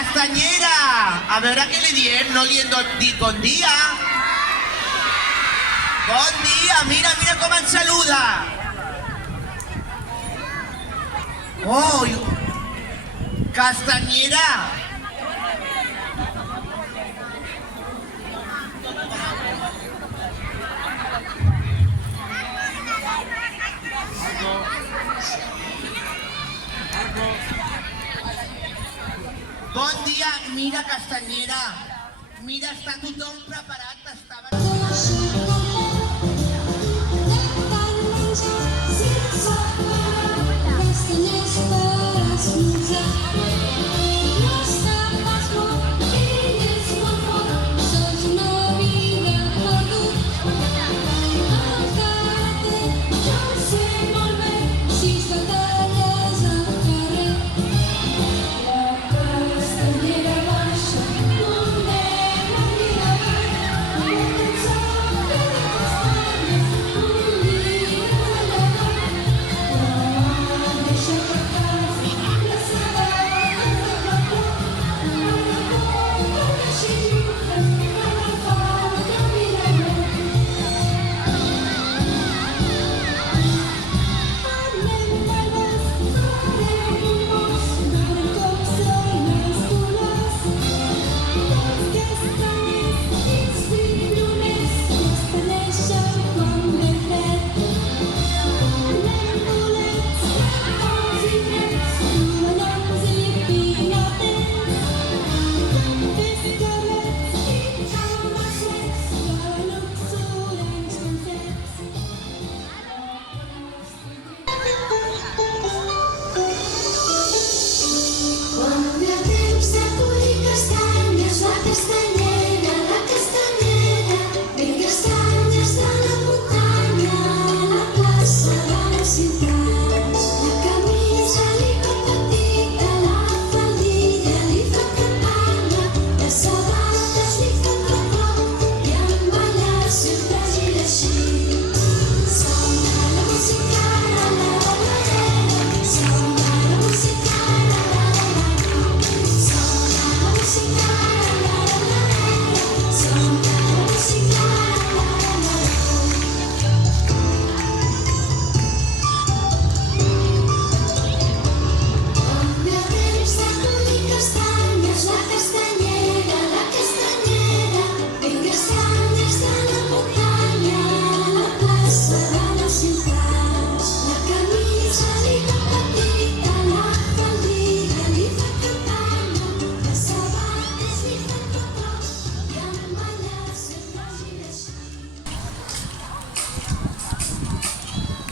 castanyera! A veure què li diem, no li hem dit bon dia. Bon dia, mira, mira com ens saluda. Oh, castanyera. Bon dia, mira, castanyera. Mira, està tothom preparat, estava...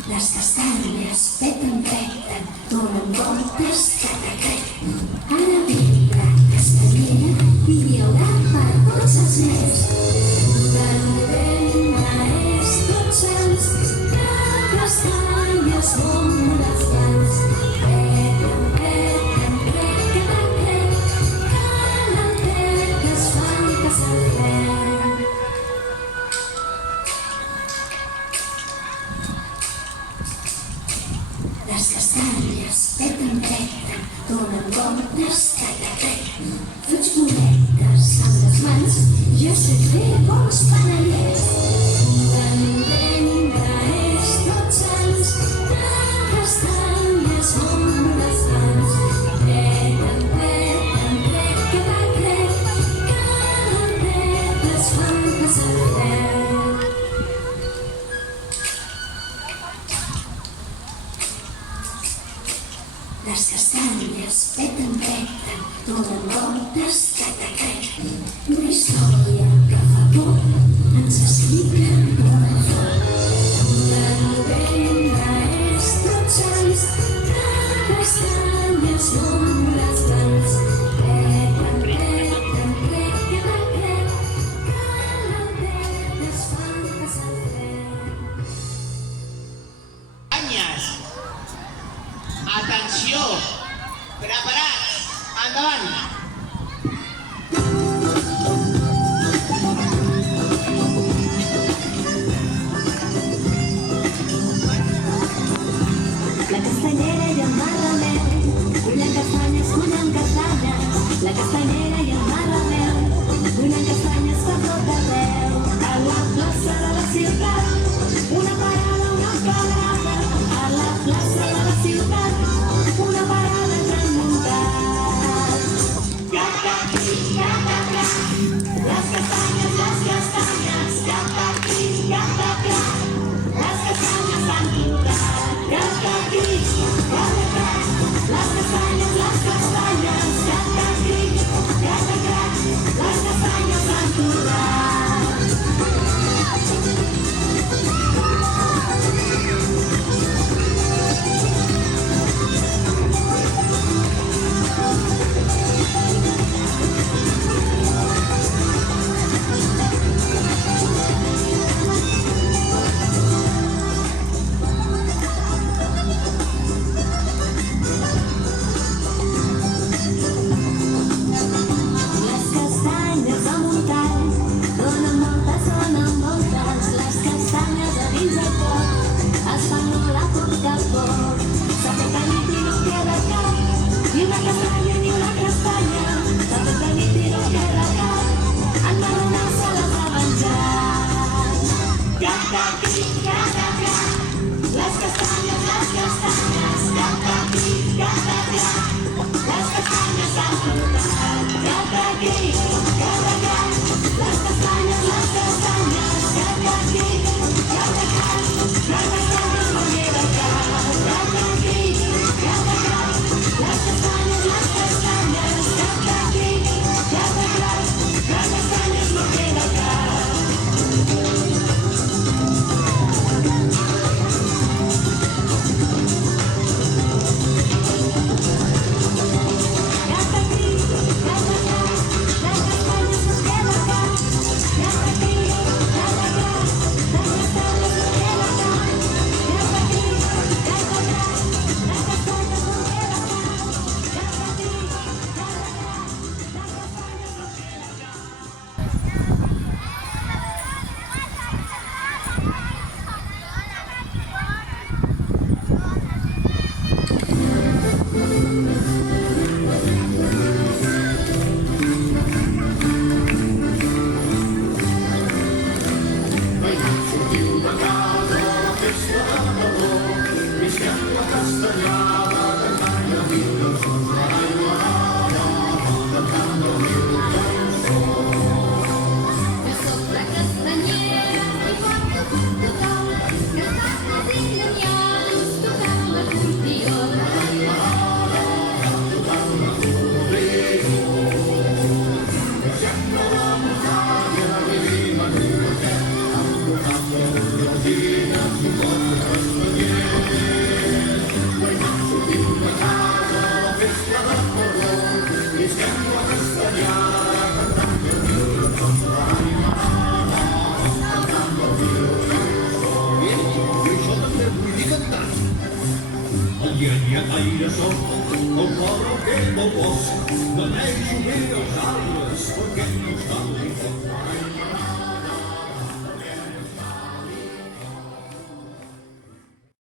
Les castanyes peten, peten, donen voltes, catacret. Ara ve la castanyera i hi haurà per tots els nens. Vent, maestros sants, de castanyes som les mans. Peten, peten, crec, catacret, calentetes fan que s'enflem. Les castanyes peten, peten, donen voltes, catacret. Faig boletes amb les mans, jo sé fer bons panellets. Vent, maestros sants, de castanyes som les mans. Peten, peten, crec, catacret, calentetes fan que s'enflem. Les castanyes peten, peten, donen voltes, catacret. Una història que fa por ens expliquen per al foc. Vent, maestros sants, de castanyes som les mans. Peten, peten, crec, catacret, calentetes fan que s'enflem. Castanyes! Atenció! Preparats! Endavant! La castanyera i el mar de mel, cullen castanyes, cullen castanyes. La castanyera Высокая кастаньера, и папка будто там, красавица земляна, стукала курпион. Ogni aire sotto, un coro che non posso, non è il giubilo Charles, perché non sta lì.